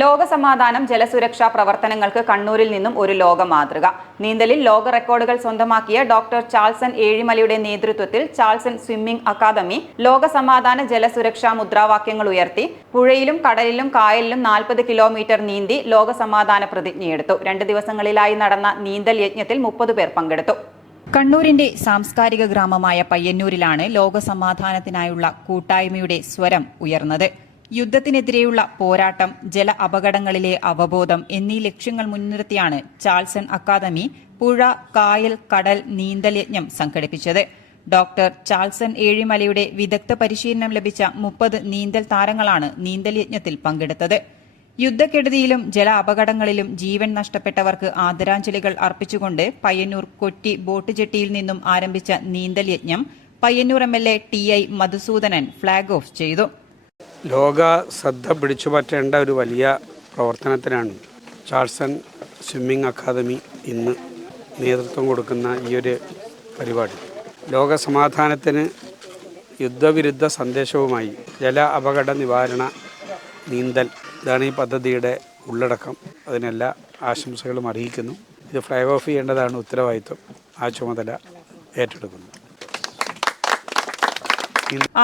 ലോകസമാധാനം ജലസുരക്ഷാ പ്രവർത്തനങ്ങൾക്ക് കണ്ണൂരിൽ നിന്നും ഒരു ലോക മാതൃക. നീന്തലിൽ ലോക റെക്കോർഡുകൾ സ്വന്തമാക്കിയ ഡോക്ടർ ചാൾസൺ ഏഴിമലയുടെ നേതൃത്വത്തിൽ ചാൾസൺ സ്വിമ്മിംഗ് അക്കാദമി ലോകസമാധാന ജലസുരക്ഷാ മുദ്രാവാക്യങ്ങൾ ഉയർത്തി പുഴയിലും കടലിലും കായലിലും 40 കിലോമീറ്റർ നീന്തി ലോകസമാധാന പ്രതിജ്ഞയെടുത്തു. 2 ദിവസങ്ങളിലായി നടന്ന നീന്തൽ യജ്ഞത്തിൽ 30 പേർ പങ്കെടുത്തു. കണ്ണൂരിന്റെ സാംസ്കാരിക ഗ്രാമമായ പയ്യന്നൂരിലാണ് ലോകസമാധാനത്തിനായുള്ള കൂട്ടായ്മയുടെ സ്വരം ഉയർന്നത്. യുദ്ധത്തിനെതിരെയുള്ള പോരാട്ടം, ജല അപകടങ്ങളിലെ അവബോധം എന്നീ ലക്ഷ്യങ്ങൾ മുൻനിർത്തിയാണ് ചാൾസൺ അക്കാദമി പുഴ, കായൽ, കടൽ നീന്തൽ യജ്ഞം സംഘടിപ്പിച്ചത്. ഡോക്ടർ ചാൾസൺ ഏഴിമലയുടെ വിദഗ്ധ പരിശീലനം ലഭിച്ച 30 നീന്തൽ താരങ്ങളാണ് നീന്തൽ യജ്ഞത്തിൽ പങ്കെടുത്തത്. യുദ്ധക്കെടുതിയിലും ജല അപകടങ്ങളിലും ജീവൻ നഷ്ടപ്പെട്ടവർക്ക് ആദരാഞ്ജലികൾ അർപ്പിച്ചുകൊണ്ട് പയ്യന്നൂർ കൊറ്റി ബോട്ട് ജെട്ടിയിൽ നിന്നും ആരംഭിച്ച നീന്തൽ യജ്ഞം Payyanur MLA TI Madhusoodanan flag off ചെയ്തു. ലോക ശ്രദ്ധ പിടിച്ചുപറ്റേണ്ട ഒരു വലിയ പ്രവർത്തനത്തിനാണ് ചാൾസൺ സ്വിമ്മിംഗ് അക്കാദമി ഇന്ന് നേതൃത്വം കൊടുക്കുന്ന ഈ ഒരു പരിപാടി. ലോക സമാധാനത്തിന് യുദ്ധവിരുദ്ധ സന്ദേശവുമായി ജല അപകട നിവാരണ നീന്തൽ, ഇതാണ് ഈ പദ്ധതിയുടെ ഉള്ളടക്കം. അതിനെല്ലാ ആശംസകളും അറിയിക്കുന്നു. ഇത് ഫ്ലാഗ് ഓഫ് ചെയ്യേണ്ടതാണ് ഉത്തരവാദിത്വം. ആ ചുമതല ഏറ്റെടുക്കുന്നു.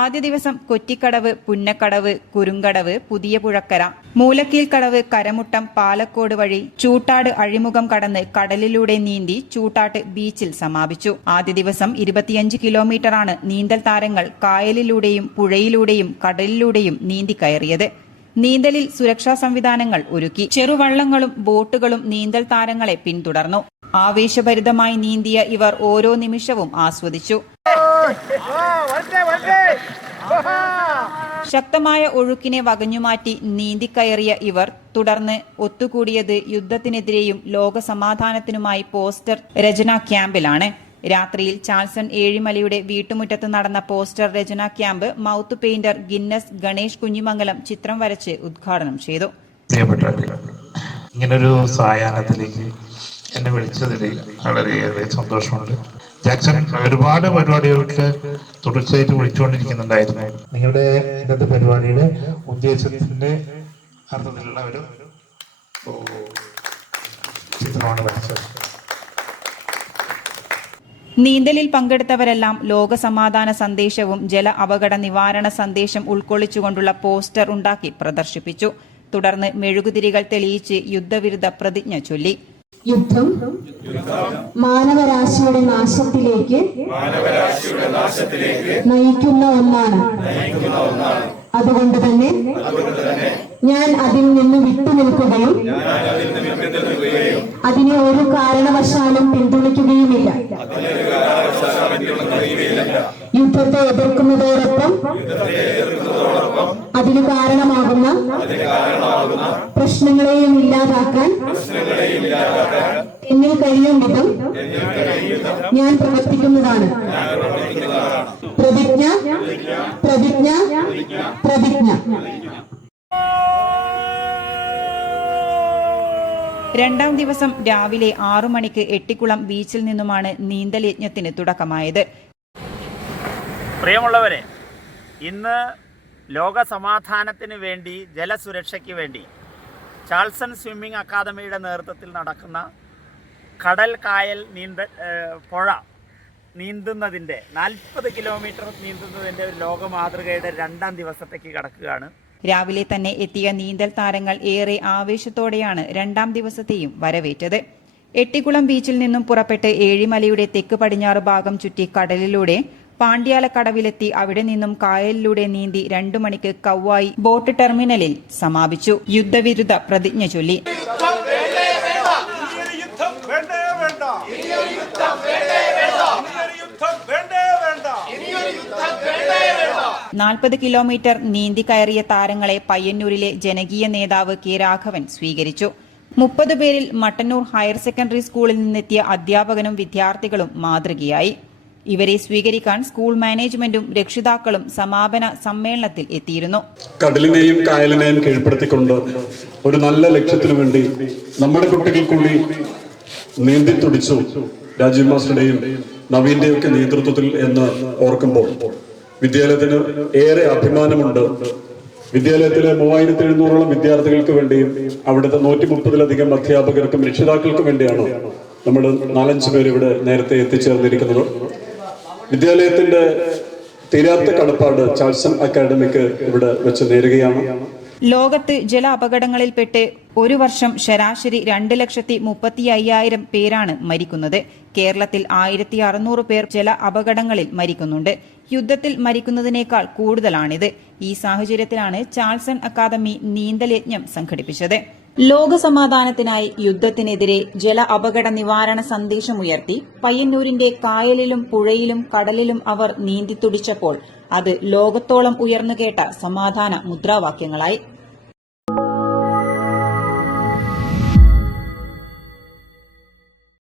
ആദ്യ ദിവസം കൊറ്റിക്കടവ്, പുന്നക്കടവ്, കുരുങ്കടവ്, പുതിയ പുഴക്കര, മൂലക്കീൽക്കടവ്, കരമുട്ടം, പാലക്കോട് വഴി ചൂട്ടാട് അഴിമുഖം കടന്ന് കടലിലൂടെ നീന്തി ചൂട്ടാട്ട് ബീച്ചിൽ സമാപിച്ചു. ആദ്യ ദിവസം 25 കിലോമീറ്ററാണ് നീന്തൽ താരങ്ങൾ കായലിലൂടെയും പുഴയിലൂടെയും കടലിലൂടെയും നീന്തി കയറിയത്. നീന്തലിൽ സുരക്ഷാ സംവിധാനങ്ങൾ ഒരുക്കി. ചെറുവള്ളങ്ങളും ബോട്ടുകളും നീന്തൽ താരങ്ങളെ പിന്തുടർന്നു. ആവേശഭരിതമായി നീന്തിയ ഇവർ ഓരോ നിമിഷവും ആസ്വദിച്ചു. ശക്തമായ ഒഴുക്കിനെ വകഞ്ഞുമാറ്റി നീന്തിക്കയറിയ ഇവർ തുടർന്ന് ഒത്തുകൂടിയത് യുദ്ധത്തിനെതിരെയും ലോകസമാധാനത്തിനുമായി പോസ്റ്റർ രചനാ ക്യാമ്പിലാണ്. രാത്രിയിൽ ചാൾസൺ ഏഴിമലയുടെ വീട്ടുമുറ്റത്ത് നടന്ന പോസ്റ്റർ രചനാ camp mouth painter Guinness Ganesh Kunhimangalam ചിത്രം വരച്ച് ഉദ്ഘാടനം ചെയ്തു. ഇങ്ങനൊരു സായാഹ്നത്തിലേക്ക് എന്നെ വിളിച്ചതിൽ വളരെയേറെ സന്തോഷമുണ്ട്. ജാക്സൺ ഒരുപാട് പരിപാടികൾക്ക് തുടർച്ചയായിട്ട് വിളിച്ചുകൊണ്ടിരിക്കുന്നുണ്ടായിരുന്നു. നിങ്ങളുടെ ഇന്നത്തെ പരിപാടിയുടെ ഉദ്ദേശത്തിന്റെ അർത്ഥത്തിലുള്ള ഒരു ചിത്രമാണ് വരച്ചത്. നീന്തലിൽ പങ്കെടുത്തവരെല്ലാം ലോകസമാധാന സന്ദേശവും ജല അപകട നിവാരണ സന്ദേശം ഉൾക്കൊള്ളിച്ചുകൊണ്ടുള്ള പോസ്റ്റർ ഉണ്ടാക്കി പ്രദർശിപ്പിച്ചു. തുടർന്ന് മെഴുകുതിരികൾ തെളിയിച്ച് യുദ്ധവിരുദ്ധ പ്രതിജ്ഞ ചൊല്ലി. യുദ്ധം മാനവരാശിയുടെ നാശത്തിലേക്ക് നയിക്കുന്ന ഒന്നാണ്. അതുകൊണ്ട് തന്നെ ഞാൻ അതിൽ നിന്ന് വിട്ടുനിൽക്കുകയും അതിനെ ഒരു കാരണവശാലും പിന്തുണയ്ക്കുകയുമില്ല. യുദ്ധത്തെ എതിർക്കുന്നതോടൊപ്പം അതിന് കാരണമാകുന്ന പ്രശ്നങ്ങളെയും ഇല്ലാതാക്കാൻ എന്നിൽ കഴിയും വിധം ഞാൻ പ്രവർത്തിക്കുന്നതാണ്. പ്രതിജ്ഞ, പ്രതിജ്ഞ, പ്രതിജ്ഞ. രണ്ടാം ദിവസം രാവിലെ 6 മണിക്ക് എട്ടിക്കുളം ബീച്ചിൽ നിന്നുമാണ് നീന്തൽ യജ്ഞത്തിന് തുടക്കമായത്. പ്രിയമുള്ളവരെ, ഇന്ന് ലോകസമാധാനത്തിന് വേണ്ടി, ജലസുരക്ഷയ്ക്ക് വേണ്ടി ചാൾസൺ സ്വിമ്മിംഗ് അക്കാദമിയുടെ നേതൃത്വത്തിൽ നടക്കുന്ന കടൽ, കായൽ പുഴ നീന്തുന്നതിൻ്റെ 40 കിലോമീറ്റർ നീന്തുന്നതിൻ്റെ ലോക മാതൃകയുടെ 2ാം ദിവസത്തേക്ക് കടക്കുകയാണ്. രാവിലെ തന്നെ എത്തിയ നീന്തൽ താരങ്ങൾ ഏറെ ആവേശത്തോടെയാണ് 2ാം ദിവസത്തെയും വരവേറ്റത്. എട്ടിക്കുളം ബീച്ചിൽ നിന്നും പുറപ്പെട്ട് ഏഴിമലയുടെ തെക്ക് പടിഞ്ഞാറ് ഭാഗം ചുറ്റി കടലിലൂടെ പാണ്ഡ്യാലക്കടവിലെത്തി അവിടെ നിന്നും കായലിലൂടെ നീന്തി 2 മണിക്ക് കൗവായി ബോട്ട് ടെർമിനലിൽ സമാപിച്ചു. യുദ്ധവിരുദ്ധ പ്രതിജ്ഞ ചൊല്ലി. 40 കിലോമീറ്റർ നീന്തി കയറിയ താരങ്ങളെ പയ്യന്നൂരിലെ ജനകീയ നേതാവ് കെ രാഘവൻ സ്വീകരിച്ചു. 30 പേരിൽ മട്ടന്നൂർ ഹയർ സെക്കൻഡറി സ്കൂളിൽ നിന്നെത്തിയ അധ്യാപകനും വിദ്യാർത്ഥികളും മാതൃകയായി. ഇവരെ സ്വീകരിക്കാൻ സ്കൂൾ മാനേജ്മെന്റും രക്ഷിതാക്കളും സമാപന സമ്മേളനത്തിൽ എത്തിയിരുന്നു. കടലിനെയും കായലിനെയും കീഴ്പ്പെടുത്തിക്കൊണ്ട് ഒരു നല്ല ലക്ഷ്യത്തിനു വേണ്ടി നമ്മുടെ കുട്ടികൾ കൂടി നീന്തി തുടിച്ചു രാജീവ് മാസ്റ്ററുടെയും നവീന്റെയും ഒക്കെ നേതൃത്വത്തിൽ എന്ന് ഓർക്കുമ്പോൾ വിദ്യാലയത്തിന് ഏറെ അഭിമാനമുണ്ട്. വിദ്യാലയത്തിലെ 3700ഓളം വിദ്യാർത്ഥികൾക്ക് വേണ്ടിയും അവിടുത്തെ 130ലധികം അധ്യാപകർക്കും രക്ഷിതാക്കൾക്കും വേണ്ടിയാണ് നമ്മൾ 4-5 പേര് ഇവിടെ നേരത്തെ എത്തിച്ചേർന്നിരിക്കുന്നത്. വിദ്യാലയത്തിന്റെ തീരാത്ത കടപ്പാട് ചാൾസൺ അക്കാദമിക്ക് ഇവിടെ വെച്ച് നേരുകയാണ്. ലോകത്ത് ജല അപകടങ്ങളിൽപ്പെട്ട് ഒരു വർഷം ശരാശരി 2,35,000 പേരാണ് മരിക്കുന്നത്. കേരളത്തിൽ 1,600 പേർ ജല അപകടങ്ങളിൽ മരിക്കുന്നുണ്ട്. യുദ്ധത്തിൽ മരിക്കുന്നതിനേക്കാൾ കൂടുതലാണിത്. ഈ സാഹചര്യത്തിലാണ് ചാൾസൺ അക്കാദമി നീന്തൽ യജ്ഞം സംഘടിപ്പിച്ചത്. ലോകസമാധാനത്തിനായി യുദ്ധത്തിനെതിരെ ജല അപകട നിവാരണ സന്ദേശമുയർത്തി പയ്യന്നൂരിന്റെ കായലിലും പുഴയിലും കടലിലും അവർ നീന്തിത്തുടിച്ചപ്പോൾ അത് ലോകത്തോളം ഉയർന്നുകേട്ട സമാധാന മുദ്രാവാക്യങ്ങളായി.